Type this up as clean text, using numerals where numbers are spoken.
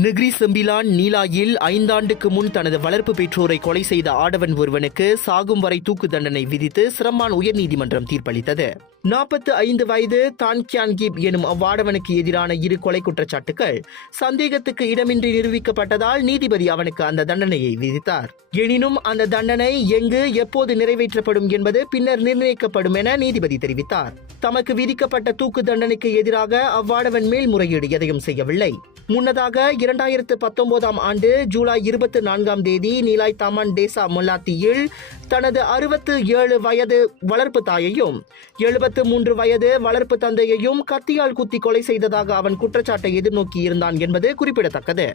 Negeri Sembilan நீலாயில் 5 ஆண்டுக்கு முன் தனது வளர்ப்பு பெற்றோரை கொலை செய்த ஆடவன் ஒருவனுக்கு சாகும் வரை தூக்கு தண்டனை விதித்து சிரமான் உயர்நீதிமன்றம் தீர்ப்பளித்தது. 45 வயது தான் கியான் கிப் எனும் அவ்வாடவனுக்கு எதிரான 2 கொலை குற்றச்சாட்டுகள் சந்தேகத்துக்கு இடமின்றி நிரூபிக்கப்பட்டதால் நீதிபதி அவனுக்கு அந்த தண்டனையை விதித்தார். எனினும் அந்த தண்டனை எங்கு எப்போது நிறைவேற்றப்படும் என்பது பின்னர் நிர்ணயிக்கப்படும் என நீதிபதி தெரிவித்தார். தமக்கு விதிக்கப்பட்ட தூக்கு தண்டனைக்கு எதிராக அவ்வாடவன் மேல்முறையீடு எதையும் செய்யவில்லை. முன்னதாக 2019 ஆண்டு ஜூலை 24 தேதி நீலாய் தாமான் டேசா முல்லாத்தியில் தனது 67 வயது வளர்ப்பு தாயையும் 73 வயது வளர்ப்பு தந்தையையும் கத்தியால் குத்தி கொலை செய்ததாக அவன் குற்றச்சாட்டை எதிர்நோக்கி இருந்தான் என்பது குறிப்பிடத்தக்கது.